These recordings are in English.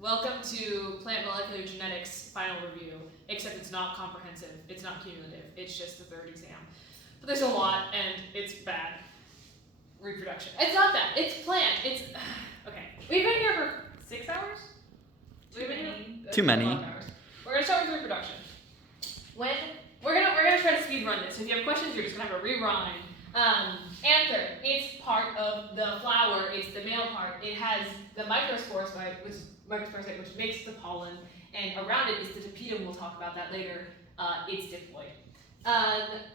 Welcome to Plant Molecular Genetics final review, except it's not comprehensive, it's not cumulative, it's just the third exam. But there's a lot, and it's bad. Reproduction. It's not that, it's plant, it's... Okay, we've been here for 6 hours? We've been here Too many. 12 hours. We're gonna start with reproduction. We're gonna try to speed run this, so if you have questions, you're just gonna have to rewind. Anther, it's part of the flower, it's the male part. It has the microsporosite, which makes the pollen, and around it is the tapetum. We'll talk about that later. It's diploid.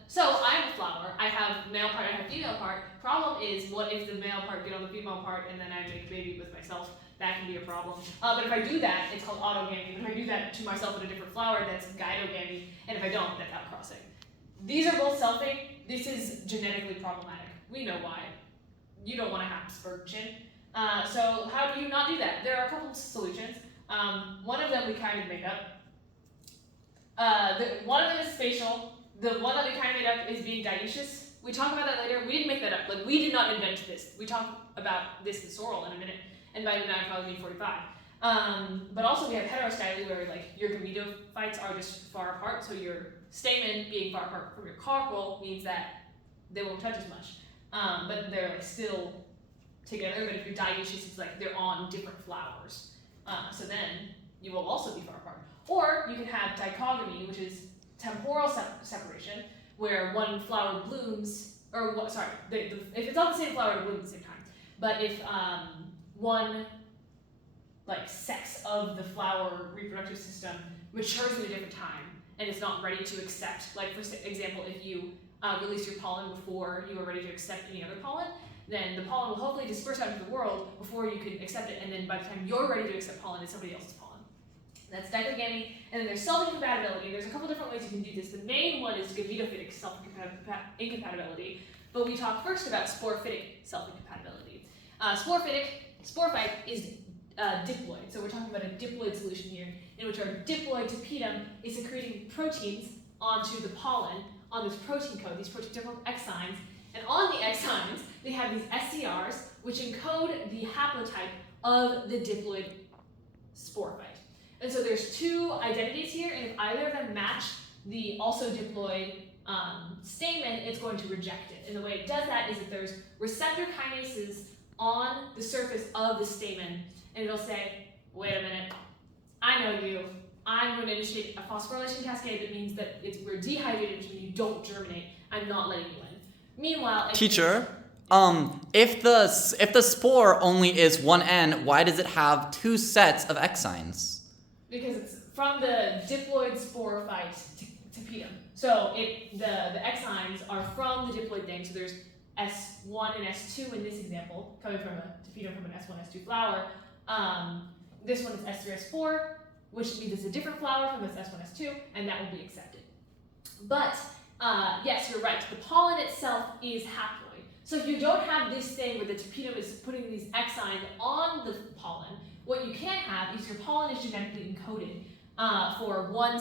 So I'm a flower. I have male part, I have female part. Problem is, what if the male part get on the female part and then I make a baby with myself? That can be a problem. But if I do that, it's called autogamy. If I do that to myself in a different flower, that's gynogamy. And if I don't, that's outcrossing. These are both selfing. This is genetically problematic. We know why. You don't want to have Aspergin. So how do you not do that? There are a couple of solutions. One of them we kind of made up. One of them is spatial. The one that we kind of made up is being dioecious. We talk about that later. We didn't make that up. Like, we did not invent this. We talk about this in sorrel in a minute, and by then I probably mean 45. But also we have heterostyly, where like your gametophytes are just far apart, so your stamen being far apart from your caulicle means that they won't touch as much. But they're like still together, but if you're dioecious, it's like they're on different flowers. So then you will also be far apart. Or you can have dichogamy, which is temporal separation, where one flower blooms, if it's on the same flower, it'll bloom at the same time. But if one sex of the flower reproductive system matures at a different time and is not ready to accept, like for example, if you release your pollen before you are ready to accept any other pollen, then the pollen will hopefully disperse out into the world before you can accept it, and then by the time you're ready to accept pollen, it's somebody else's pollen. That's dichogamy, and then there's self-incompatibility. There's a couple different ways you can do this. The main one is gametophytic self-incompatibility, but we talk first about sporophytic self-incompatibility. Sporophyte is diploid, so we're talking about a diploid solution here, in which our diploid tapetum is secreting proteins onto the pollen on this protein code. These proteins are called exines, and on the exines, they have these SCRs, which encode the haplotype of the diploid sporophyte. And so there's two identities here, and if either of them match the also diploid stamen, it's going to reject it. And the way it does that is that there's receptor kinases on the surface of the stamen, and it'll say, wait a minute, I know you. I'm going to initiate a phosphorylation cascade that means that we're dehydrated, which means you don't germinate. I'm not letting you in. Meanwhile, Teacher, if the spore only is one end, why does it have two sets of exines? Because it's from the diploid sporophyte tapetum. So the exines are from the diploid thing. So there's S1 and S2 in this example, coming from a tapetum from an S1, S2 flower. This one is S3, S4, which means it's a different flower from this S1, S2, and that will be accepted. But yes, you're right. The pollen itself is haploid. So if you don't have this thing where the tapetum is putting these exines on the pollen, what you can have is your pollen is genetically encoded for one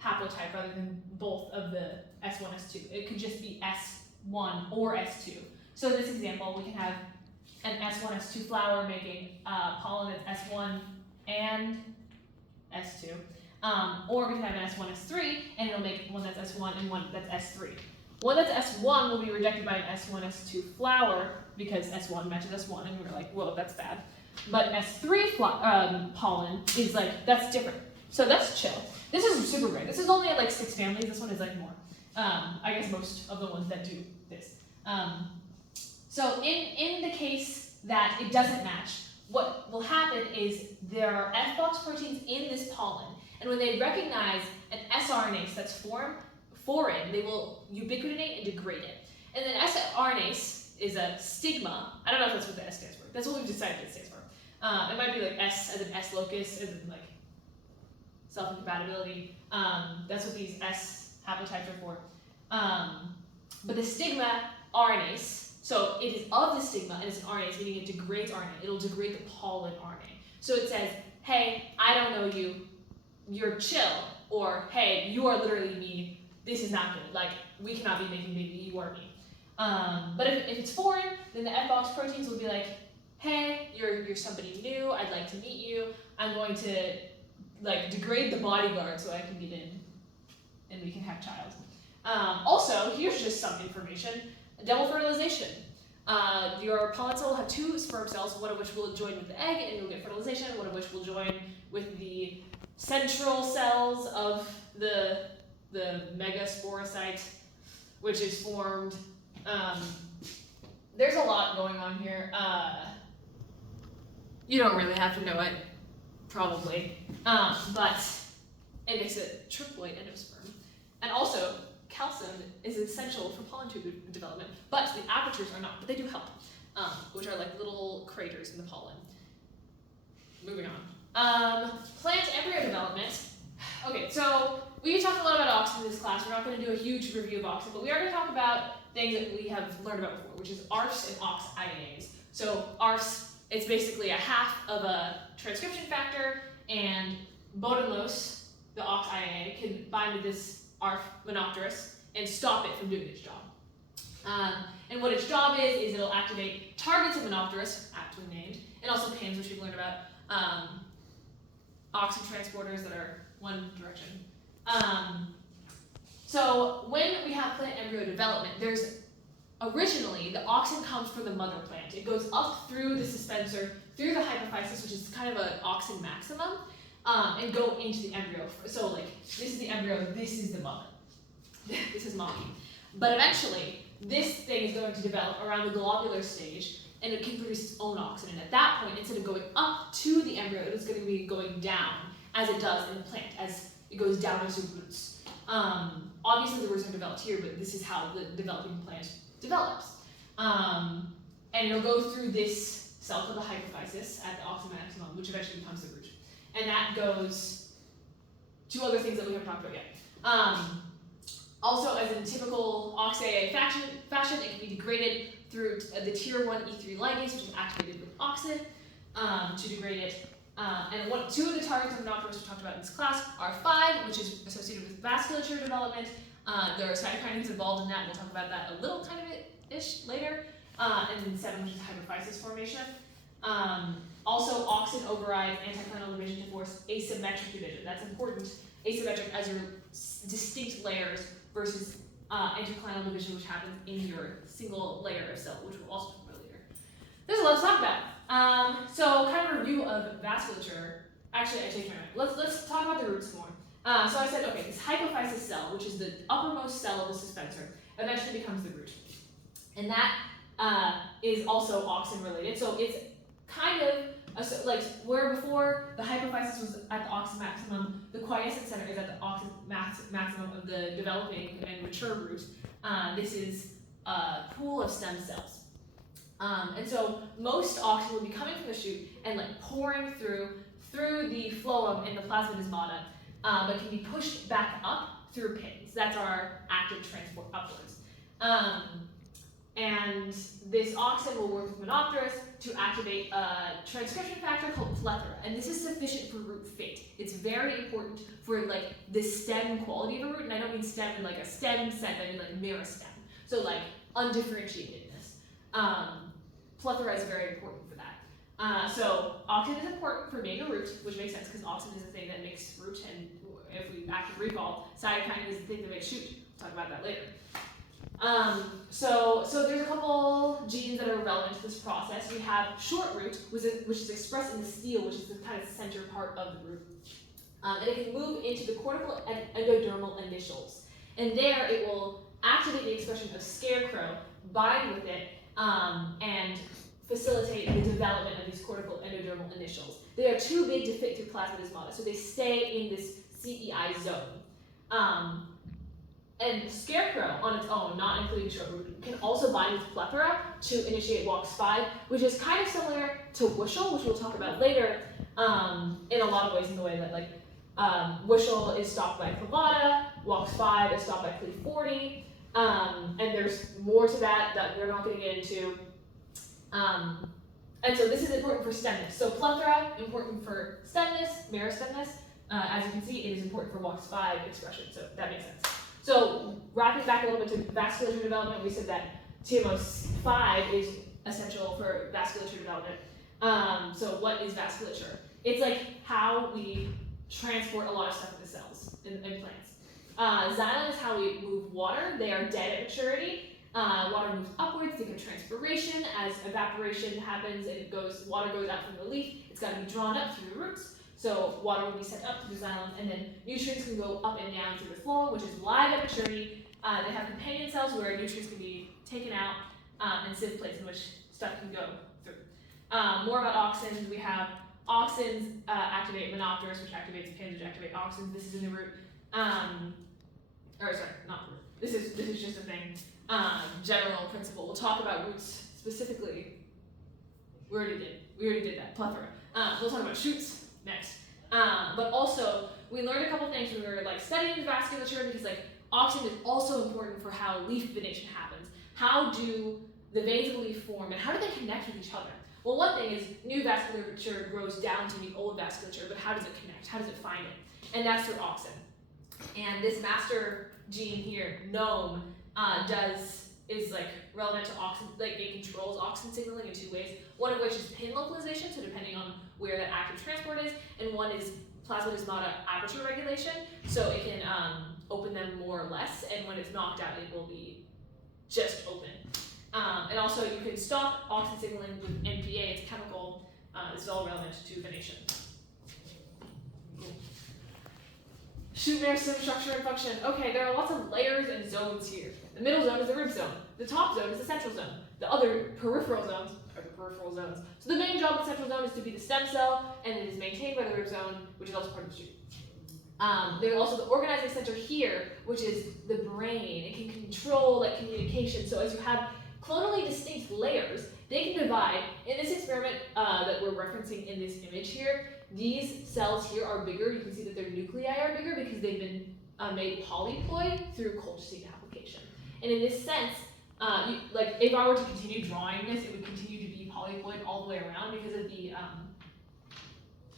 haplotype rather than both of the S1, S2. It could just be S1 or S2. So in this example, we can have an S1, S2 flower making pollen that's S1 and S2. Or we can have an S1, S3, and it'll make one that's S1 and one that's S3. One that's S1 will be rejected by an S1, S2 flower because S1 matches S1, and we're like, whoa, that's bad. But S3 pollen is like, that's different. So that's chill. This is super rare. This is only at like 6 families. This one is like more. I guess most of the ones that do this. So in the case that it doesn't match, what will happen is there are F-box proteins in this pollen, and when they recognize an sRNase that's foreign, they will ubiquitinate and degrade it. And then sRNase is a stigma. I don't know if that's what the S stands for. That's what we've decided it stands for. It might be like S as in S locus, as in like self-incompatibility. That's what these S haplotypes are for. But the stigma RNase, so it is of the stigma and it's an RNase, meaning it degrades RNA. It'll degrade the pollen RNA. So it says, hey, I don't know you, you're chill, or hey, you are literally me, this is not good. Like, we cannot be making baby, you are me. But if it's foreign, then the F-box proteins will be like, hey, you're somebody new, I'd like to meet you, I'm going to like degrade the bodyguard so I can get in and we can have child. Also, here's just some information, double fertilization. Your pollen cell will have 2 sperm cells, one of which will join with the egg and you'll get fertilization, one of which will join with the central cells of the megasporocyte, which is formed. There's a lot going on here. You don't really have to know it, probably, but it makes a triploid endosperm. And also, calcium is essential for pollen tube development, but the apertures are not, but they do help, which are like little craters in the pollen. Moving on. Plant embryo development. Okay, so we talked a lot about auxin in this class. We're not going to do a huge review of auxin, but we are going to talk about things that we have learned about before, which is ARFs and AUX-IAAs. So ARFs, it's basically a half of a transcription factor, and Bodenlos, the AUX-IAA, can bind with this ARF monopterus and stop it from doing its job. And what its job is it'll activate targets of monopterus, aptly named, and also PINs, which we've learned about, auxin transporters that are one direction. So when we have plant embryo development, originally the auxin comes from the mother plant. It goes up through the suspensor, through the hypophysis, which is kind of an auxin maximum, and go into the embryo. So like, this is the embryo, this is the mother. This is mommy. But eventually, this thing is going to develop around the globular stage, and it can produce its own auxin. And at that point, instead of going up to the embryo, it's going to be going down, as it does in the plant, as it goes down into roots. Obviously, the roots are developed here, but this is how the developing plant develops. And it'll go through this cell called the hypophysis at the auxin maximum, which eventually becomes the root. And that goes to other things that we haven't talked about yet. Also, as in typical AUX-IAA fashion, it can be degraded through the tier 1 E3 ligase, which is activated with auxin to degrade it. And 2 of the targets of monopterus we talked about in this class are 5, which is associated with vasculature development. There are cytokinins involved in that. We'll talk about that a little kind of ish later. And then 7, which is hypophysis formation. Also, auxin overrides anticlinal division to force asymmetric division. That's important. Asymmetric as your distinct layers versus interclinal division, which happens in your single layer of cell, which we'll also talk about later. There's a lot to talk about. So, kind of a review of vasculature. Actually, I changed my mind. Let's talk about the roots more. So I said, okay, this hypophysis cell, which is the uppermost cell of the suspensor, eventually becomes the root. And that is also auxin related. So it's kind of like where before the hypophysis was at the auxin maximum, the quiescent center is at the auxin maximum of the developing and mature root. This is a pool of stem cells. And so most auxin will be coming from the shoot and like pouring through the phloem and the plasmodesmata, but can be pushed back up through pins. That's our active transport upwards. And this auxin will work with monopterus to activate a transcription factor called plethora. And this is sufficient for root fate. It's very important for like the stem quality of a root. And I don't mean stem in like a stem sense, I mean like meristem. So like undifferentiatedness. Plethora is very important for that. So auxin is important for being a root, which makes sense because auxin is the thing that makes root. And if we active recall, cytokinin is the thing that makes shoot. We'll talk about that later. So there's a couple genes that are relevant to this process. We have short root, which is expressed in the stele, which is the kind of center part of the root. And it can move into the cortical and endodermal initials. And there it will activate the expression of scarecrow, bind with it, and facilitate the development of these cortical endodermal initials. They are too big to fit through plasmodesmata, so they stay in this CEI zone. And scarecrow on its own, not including short root, can also bind with plethora to initiate WOX5, which is kind of similar to Wuschel, which we'll talk about later, in a lot of ways in the way that like Wuschel is stopped by clavata, WOX5 is stopped by Cle40, and there's more to that we're not going to get into. And so this is important for stemness. So plethora, important for stemness, meristemness. As you can see, it is important for WOX5 expression, so that makes sense. So wrapping back a little bit to vasculature development, we said that TMO5 is essential for vasculature development. So what is vasculature? It's like how we transport a lot of stuff in the cells in plants. Xylem is how we move water. They are dead at maturity. Water moves upwards, think of transpiration. As evaporation happens and water goes out from the leaf, it's got to be drawn up through the roots. So water will be sent up through the xylem, and then nutrients can go up and down through the phloem, which is live at maturity. They have companion cells where nutrients can be taken out, and sieve plates in which stuff can go through. More about auxins. We have auxins activate monopterous, which activates pins, which activate auxins. This is in the root. Or sorry, not the root. This is just a thing. General principle. We'll talk about roots specifically. We already did that. Plethora. We'll talk about shoots next. But also, we learned a couple things when we were like studying vasculature, because like auxin is also important for how leaf venation happens. How do the veins of the leaf form, and how do they connect with each other? Well, one thing is new vasculature grows down to meet old vasculature, but how does it connect? How does it find it? And that's through auxin. And this master gene here, GNOME, is like relevant to auxin, like it controls auxin signaling in two ways. One of which is pin localization, so depending on where that active transport is, and one is plasmodesmata aperture regulation, so it can open them more or less, and when it's knocked out, it will be just open. And also, you can stop auxin signaling with NPA. It's chemical. This is all relevant to venation. Shoot meristem structure and function. Okay, there are lots of layers and zones here. The middle zone is the rib zone. The top zone is the central zone. The other peripheral zones are the peripheral zones. So the main job of the central zone is to be the stem cell, and it is maintained by the rib zone, which is also part of the shoot. There's also the organizing center here, which is the brain. It can control like communication. So as you have clonally distinct layers, they can divide. In this experiment that we're referencing in this image here, these cells here are bigger. You can see that their nuclei are bigger because they've been made polyploid through colchicine application. And in this sense, like if I were to continue drawing this, it would continue to be polyploid all the way around because of the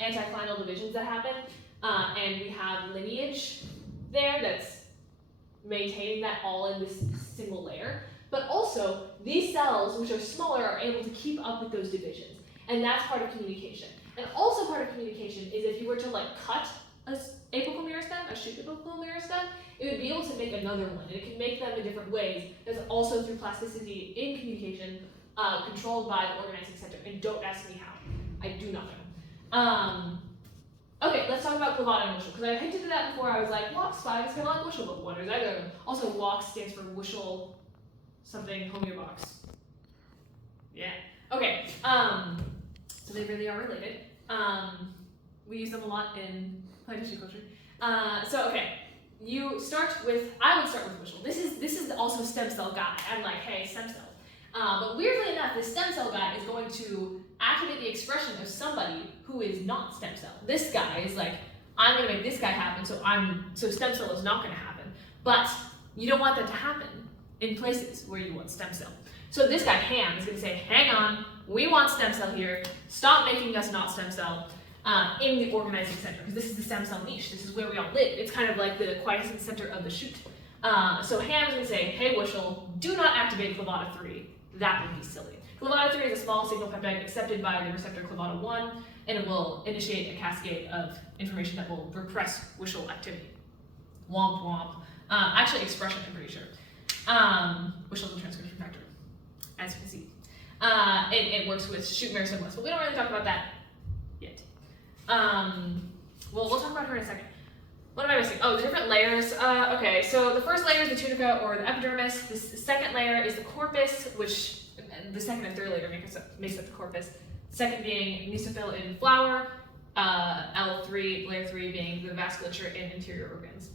anticlinal divisions that happen. And we have lineage there that's maintaining that all in this single layer. But also, these cells, which are smaller, are able to keep up with those divisions. And that's part of communication. And also part of communication is if you were to like cut a apical meristem, a shoot apical meristem, it would be able to make another one. And it can make them in different ways. That's also through plasticity in communication, controlled by the organizing center. And don't ask me how. I do not know. Okay, let's talk about clavata and Wuschel, because I hinted at that before. I was like, WOX5 is kind of like Wuschel, but what does that go? Also, WOX stands for Wuschel something homeobox. Yeah. Okay. So they really are related. We use them a lot in plant tissue culture. So okay, you start with. I would start with Wuschel. This is also stem cell guy. I'm like, hey, stem cell. But weirdly enough, this stem cell guy is going to activate the expression of somebody who is not stem cell. This guy is like, I'm going to make this guy happen, so stem cell is not going to happen. But you don't want that to happen in places where you want stem cell. So this guy, Ham, is going to say, hang on, we want stem cell here. Stop making us not stem cell in the organizing center, because this is the stem cell niche. This is where we all live. It's kind of like the quiescent center of the shoot. So Ham is going to say, hey, Wuschel, do not activate clavata 3. That would be silly. Clavata 3 is a small signal peptide accepted by the receptor clavata 1, and it will initiate a cascade of information that will repress Wuschel activity. Womp womp. Actually, expression, I'm pretty sure. Wuschel is a transcription factor, as you can see. It works with shoot meristem, but we don't really talk about that yet. We'll talk about her in a second. What am I missing? Oh, the different layers. Okay, so the first layer is the tunica or the epidermis. The second layer is the corpus, which the second and third layer makes up the corpus. Second being mesophyll in flower, L3, layer 3 being the vasculature in interior organs.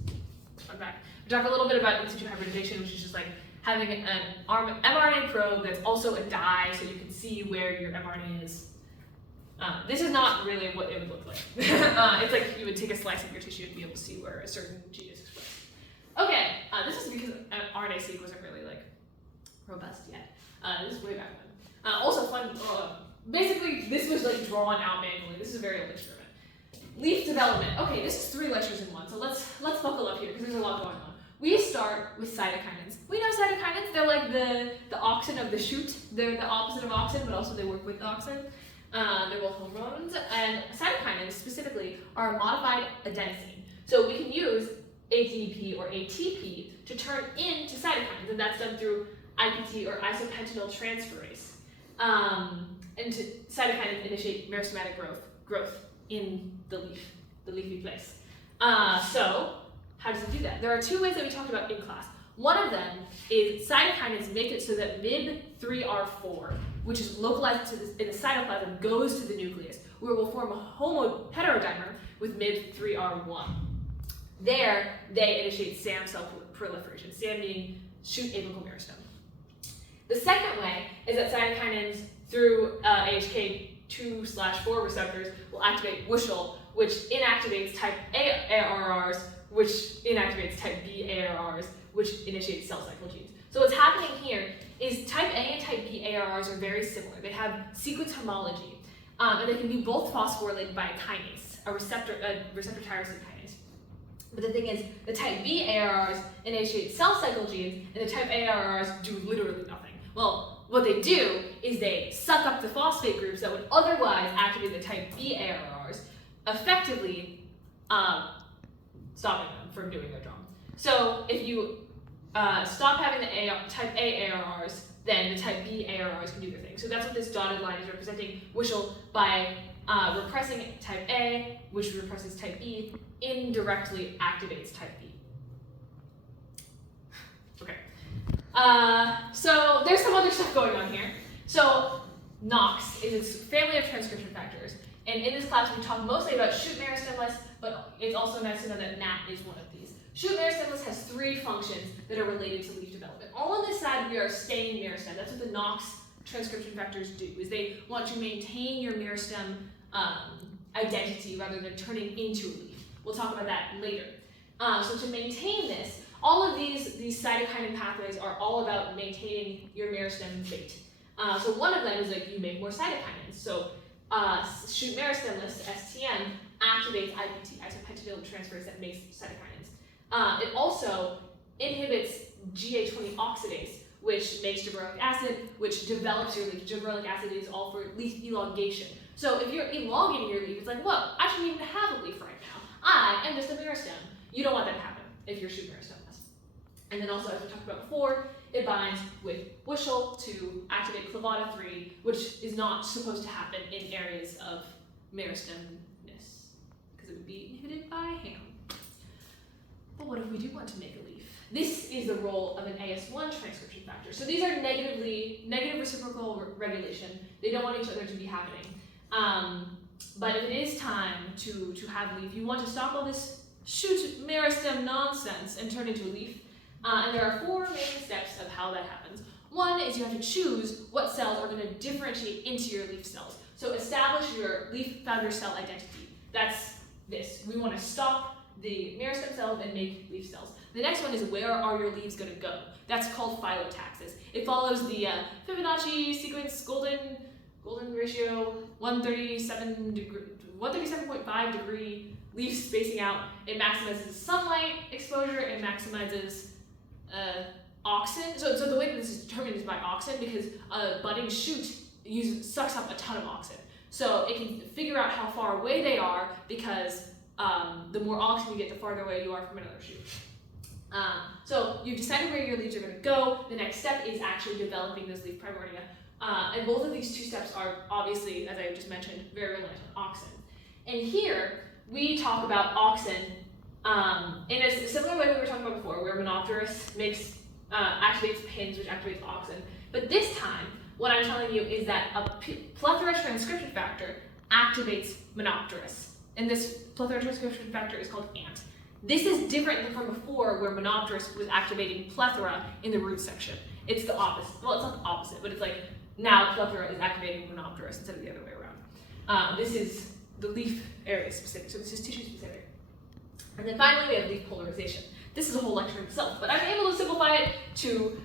Fun fact. We talk a little bit about in situ hybridization, which is just like having an mRNA probe that's also a dye, so you can see where your mRNA is. This is not really what it would look like. It's like you would take a slice of your tissue and be able to see where a certain gene is expressed. Okay, this is because RNA-seq wasn't really like robust yet. This is way back when. Also fun, basically this was like drawn out manually. This is a very old experiment. Leaf development. Okay, this is 3 lectures in one, so let's buckle up here because there's a lot going on. We start with cytokinins. We know cytokinins, they're like the auxin of the shoot. They're the opposite of auxin, but also they work with the auxin. They're both hormones, and cytokinins specifically are a modified adenosine. So we can use ATP or ATP to turn into cytokines, and that's done through IPT or isopentenyl transferase. And cytokinins initiate meristematic growth in the leafy place. So how does it do that? There are two ways that we talked about in class. One of them is cytokinins make it so that MIB3R4, which is localized in the cytoplasm, goes to the nucleus, where it will form a heterodimer with MIB3R1. There, they initiate SAM cell proliferation, SAM being shoot apical meristem. The second way is that cytokinins through AHK2/4 receptors will activate WUSCHEL, which inactivates type A ARRs, which inactivates type B ARRs, which initiates cell cycle genes. So what's happening here is type A and type B ARRs are very similar. They have sequence homology, and they can be both phosphorylated by a kinase, a receptor tyrosine kinase. But the thing is, the type B ARRs initiate cell cycle genes, and the type A ARRs do literally nothing. Well, what they do is they suck up the phosphate groups that would otherwise activate the type B ARRs, effectively stopping them from doing their job. So if you stop having the type A ARRs, then the type B ARRs can do their thing. So that's what this dotted line is representing. WUSCHEL, by repressing type A, which represses type B, indirectly activates type B. Okay. So there's some other stuff going on here. So NOX is its family of transcription factors. And in this class, we talk mostly about shoot meristemless, but it's also nice to know that NAT is one of these. Shoot meristemless has three functions that are related to leaf development. All on this side, we are staying meristem. That's what the NOX transcription factors do, is they want to maintain your meristem identity rather than turning into a leaf. We'll talk about that later. So to maintain this, all of these cytokinin pathways are all about maintaining your meristem fate. So one of them is like you make more cytokinins. So shoot meristemless, STM, activates IPT, isopentenyl transferase, that makes cytokinins. It also inhibits GA20 oxidase, which makes gibberellic acid, which develops your leaf. Gibberellic acid is all for leaf elongation. So if you're elongating your leaf, it's like, whoa, I shouldn't even have a leaf right now. I am just a meristem. You don't want that to happen if you're shoot meristemless. And then also, as we talked about before, it binds with WUSCHEL to activate clavata3, which is not supposed to happen in areas of meristemness, because it would be inhibited by HAM. But what if we do want to make a leaf? This is the role of an AS1 transcription factor. So these are negative reciprocal regulation. They don't want each other to be happening. But if it is time to have a leaf, you want to stop all this shoot meristem nonsense and turn into a leaf. And there are four main steps of how that happens. One is you have to choose what cells are going to differentiate into your leaf cells. So establish your leaf founder cell identity. That's this. We want to stop the meristem cells and make leaf cells. The next one is where are your leaves going to go? That's called phyllotaxis. It follows the Fibonacci sequence golden ratio 137.5 degree leaf spacing out. It maximizes sunlight exposure. It maximizes auxin. So the way that this is determined is by auxin, because a budding shoot sucks up a ton of auxin. So it can figure out how far away they are, because the more auxin you get, the farther away you are from another shoot. So you've decided where your leaves are going to go. The next step is actually developing those leaf primordia. And both of these two steps are obviously, as I just mentioned, very reliant on auxin. And here we talk about auxin in a similar way we were talking about before, where Monopterus activates pins, which activates auxin. But this time, what I'm telling you is that a plethora transcription factor activates Monopterus. And this plethora transcription factor is called ANT. This is different than from before, where Monopterus was activating plethora in the root section. It's the opposite. Well, it's not the opposite, but it's like now plethora is activating Monopterus instead of the other way around. This is the leaf area specific, so this is tissue specific. And then finally, we have leaf polarization. This is a whole lecture in itself, but I'm able to simplify it to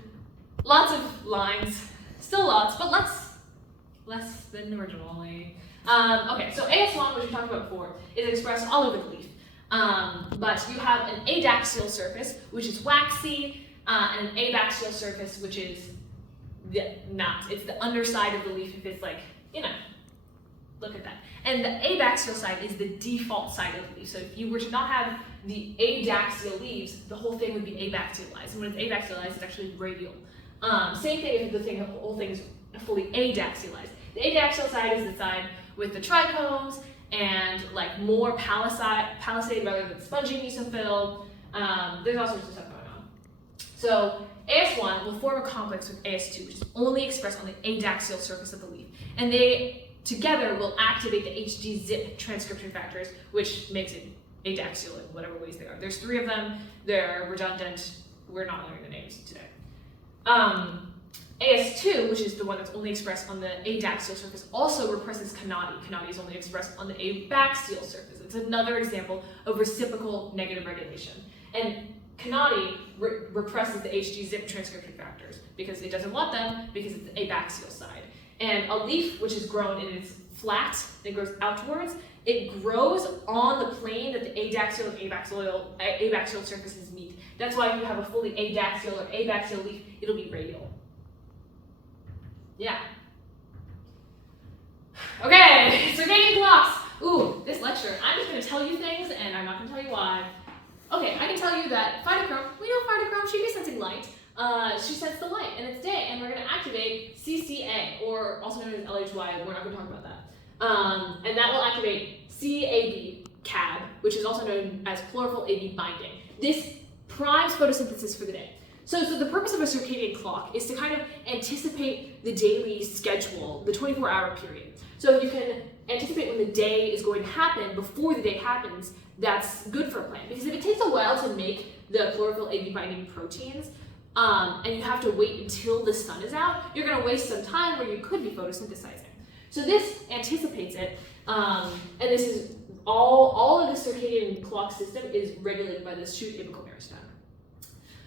lots of lines. Still lots, but less than originally. Okay, so AS1, which we talked about before, is expressed all over the leaf. But you have an adaxial surface, which is waxy, and an abaxial surface, which is it's the underside of the leaf if it's like, look at that. And the abaxial side is the default side of the leaf. So if you were to not have the adaxial leaves, the whole thing would be abaxialized. And when it's abaxialized, it's actually radial. Same thing if the whole thing is fully adaxialized. The adaxial side is the side with the trichomes and like more palisade rather than spongy mesophyll. There's all sorts of stuff going on. So AS1 will form a complex with AS2, which is only expressed on the adaxial surface of the leaf. And they together will activate the HD-ZIP transcription factors, which makes it adaxial in whatever ways they are. There's 3 of them. They're redundant. We're not learning the names today. AS2, which is the one that's only expressed on the adaxial surface, also represses Kanadi. Kanadi is only expressed on the abaxial surface. It's another example of reciprocal negative regulation. And Kanadi represses the HD-ZIP transcription factors because it doesn't want them because it's the abaxial side. And a leaf which is grown and it's flat, it grows outwards, it grows on the plane that the adaxial and abaxial surfaces meet. That's why if you have a fully adaxial or abaxial leaf, it'll be radial. Yeah. Okay, circadian clocks. Ooh, this lecture, I'm just going to tell you things and I'm not going to tell you why. Okay, I can tell you that phytochrome, we know phytochrome, she'd be sensing light. She sends the light and it's day, and we're going to activate CCA, or also known as LHY. We're not going to talk about that. And that will activate CAB, CAB, which is also known as chlorophyll AB binding. This primes photosynthesis for the day. So the purpose of a circadian clock is to kind of anticipate the daily schedule, the 24-hour period. So if you can anticipate when the day is going to happen before the day happens, that's good for a plant. Because if it takes a while to make the chlorophyll AB binding proteins, and you have to wait until the sun is out, you're going to waste some time where you could be photosynthesizing. So this anticipates it, and this is all of the circadian clock system is regulated by this shoot apical meristem.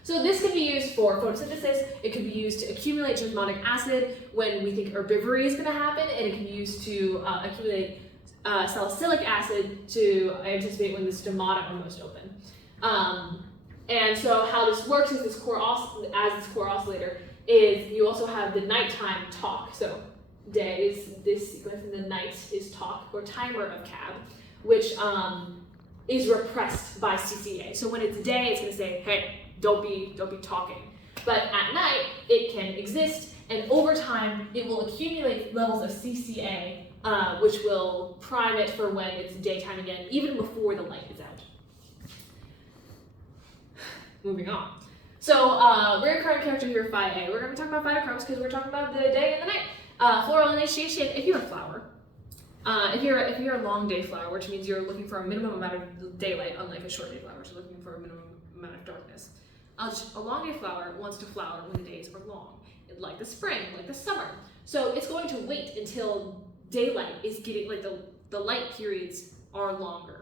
So this can be used for photosynthesis. It can be used to accumulate osmotic acid when we think herbivory is going to happen, and it can be used to accumulate salicylic acid to anticipate when the stomata are most open. And so how this works is this core oscillator is you also have the nighttime talk. So day is this sequence, and the night is talk or timer of CAB, which is repressed by CCA. So when it's day, it's going to say, hey, don't be talking. But at night, it can exist, and over time, it will accumulate levels of CCA, which will prime it for when it's daytime again, even before the light is out. Moving on. So recurrent character here, phi A. We're going to talk about phytochromes because we're talking about the day and the night. Floral initiation. If you're a flower, if you're a long day flower, which means you're looking for a minimum amount of daylight, unlike a short day flower, so looking for a minimum amount of darkness. A long day flower wants to flower when the days are long, like the spring, like the summer. So it's going to wait until daylight is getting, like the light periods are longer.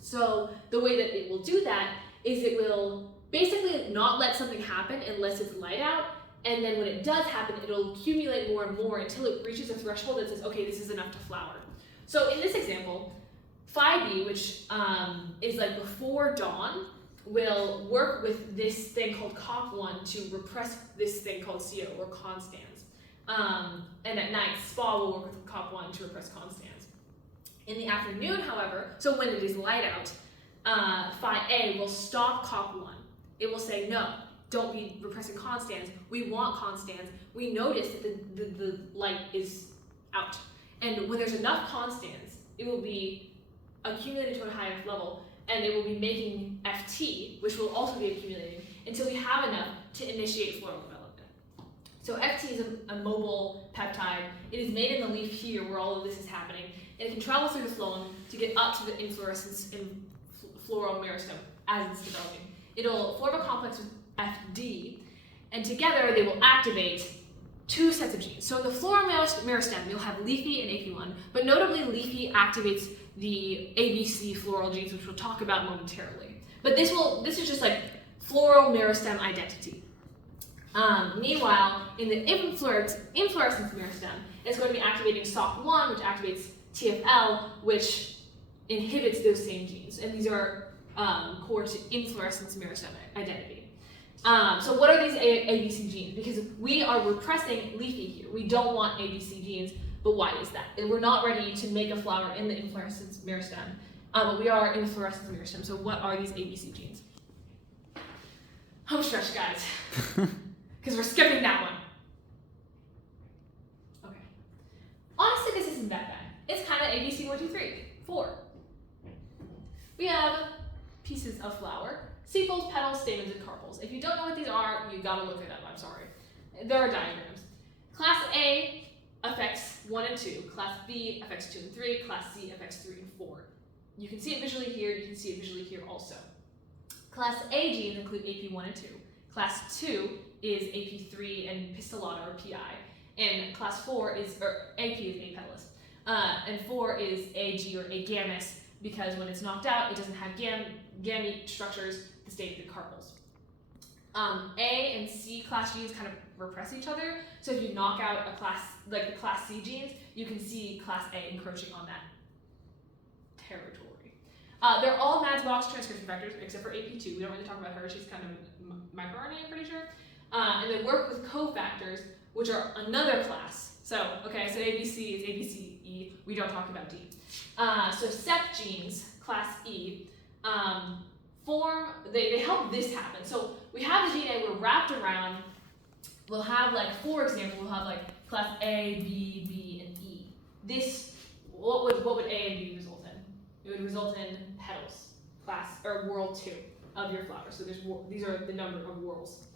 So the way that it will do that is it will basically not let something happen unless it's light out, and then when it does happen, it'll accumulate more and more until it reaches a threshold that says, okay, this is enough to flower. So in this example, phi B, which is like before dawn, will work with this thing called COP1 to repress this thing called CO, or constans. And at night, SPA will work with COP1 to repress constans. In the afternoon, however, so when it is light out, phi A will stop COP1. It will say, no, don't be repressing constans. We want constans. We notice that the light is out. And when there's enough constans, it will be accumulated to a high enough level, and it will be making FT, which will also be accumulating, until we have enough to initiate floral development. So FT is a mobile peptide. It is made in the leaf here where all of this is happening, and it can travel through the phloem to get up to the inflorescence in floral meristem as it's developing. It'll form a complex with FD, and together they will activate 2 sets of genes. So in the floral meristem, you'll have leafy and AP1, but notably leafy activates the ABC floral genes, which we'll talk about momentarily. But this is just like floral meristem identity. Meanwhile, in the inflorescence meristem, it's going to be activating SOC1, which activates TFL, which inhibits those same genes, and these are core to inflorescence meristome identity. So what are these ABC genes? Because we are repressing leafy here. We don't want ABC genes, but why is that? And we're not ready to make a flower in the inflorescence meristome, but we are in the fluorescence meristome. So what are these ABC genes? Home stretch, guys, because we're skipping that one. Okay. Honestly, this isn't that bad. It's kind of ABC 1, 2, 3, 4. We have pieces of flower, sepals, petals, stamens, and carpels. If you don't know what these are, you gotta look it up. I'm sorry. There are diagrams. Class A affects 1 and 2. Class B affects 2 and 3. Class C affects 3 and 4. You can see it visually here. You can see it visually here also. Class A genes include AP1 and 2. Class 2 is AP3 and pistillata or PI. And class 4 is, or AP is apetalous. And 4 is AG or agamus, because when it's knocked out, it doesn't have gamete structures to stay the carpels. A and C class genes kind of repress each other. So if you knock out a class, like the class C genes, you can see class A encroaching on that territory. They're all Mads-Box transcription factors, except for AP2. We don't really talk about her. She's kind of microRNA, I'm pretty sure. And they work with cofactors, which are another class. So, okay, I said ABC is ABCE. We don't talk about D. So sep genes, class E, they help this happen. So we have the DNA, we're wrapped around, we'll have like, for example, we'll have like class A, B, B, and E. This, what would A and B result in? It would result in petals, class, or whorl 2 of your flower. So these are the number of whorls.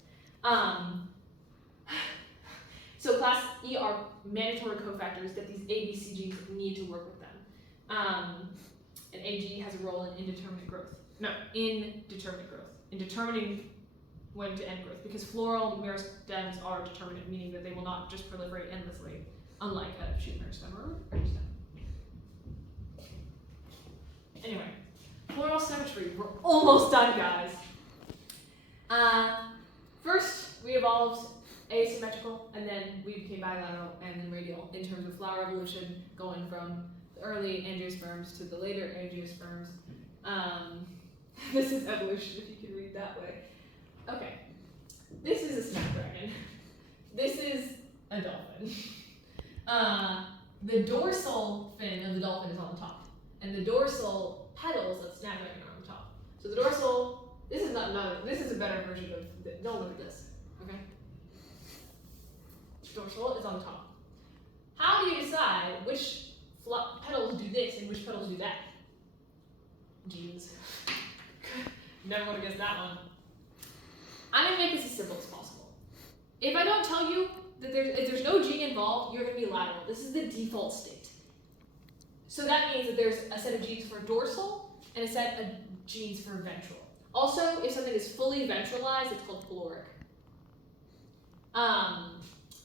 So class E are mandatory cofactors that these ABC genes need to work with them. And AG has a role in indeterminate growth. No, indeterminate growth. In determining when to end growth. Because floral meristems are determinate, meaning that they will not just proliferate endlessly, unlike a shoot meristem or a stem. Anyway, floral symmetry. We're almost done, guys. First, we evolved asymmetrical, and then we became bilateral and then radial in terms of flower evolution, going from the early angiosperms to the later angiosperms. This is evolution, if you can read that way. Okay, this is a snapdragon. This is a dolphin. The dorsal fin of the dolphin is on the top, and the dorsal petals of snapdragon are on the top. So the dorsal, this is a better version of, don't look at this, okay? Dorsal is on the top. How do you decide which petals do this and which petals do that? Genes. Never would have guessed that one. I'm going to make this as simple as possible. If I don't tell you that if there's no gene involved, you're going to be lateral. This is the default state. So that means that there's a set of genes for dorsal and a set of genes for ventral. Also, if something is fully ventralized, it's called caloric.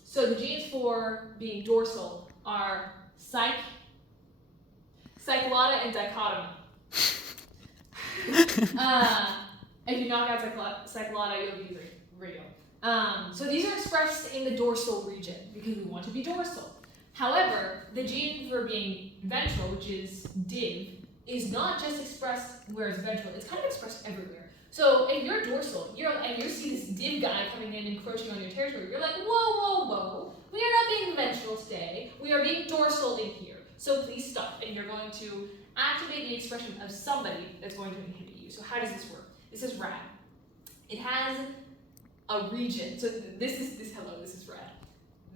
So the genes for being dorsal are cyclotta and dichotomy. If you knock out cyclotta, you'll be radial. So these are expressed in the dorsal region because we want to be dorsal. However, the gene for being ventral, which is div, is not just expressed where it's ventral, it's kind of expressed everywhere. So if you're dorsal, and you see this div guy coming in and encroaching on your territory, you're like, whoa, whoa, whoa. We are not being ventral today. We are being dorsal in here. So please stop. And you're going to activate the expression of somebody that's going to inhibit you. So how does this work? This is rad. It has a region. So this is rad.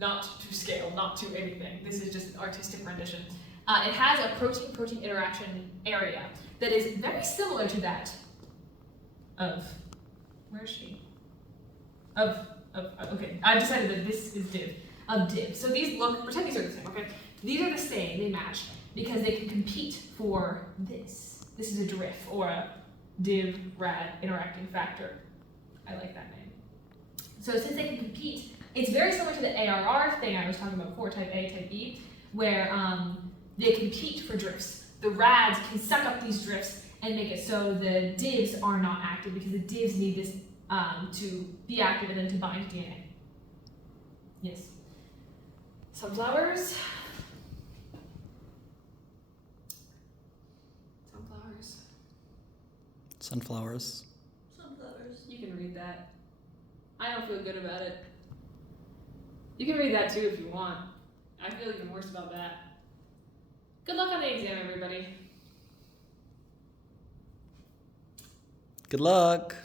Not to scale, not to anything. This is just an artistic rendition. It has a protein-protein interaction area that is very similar to that of, where is she? Okay, I decided that this is div, of div. So these pretend these are the same, okay? These are the same, they match, because they can compete for this. This is a DRIF, or a div rad interacting factor. I like that name. So since they can compete, it's very similar to the ARR thing I was talking about before, type A, type E, where they compete for drifts. The rads can suck up these drifts and make it so the divs are not active, because the divs need this to be active and then to bind DNA. Yes. Sunflowers. Sunflowers. Sunflowers. You can read that. I don't feel good about it. You can read that too if you want. I feel even worse about that. Good luck on the exam, everybody. Good luck.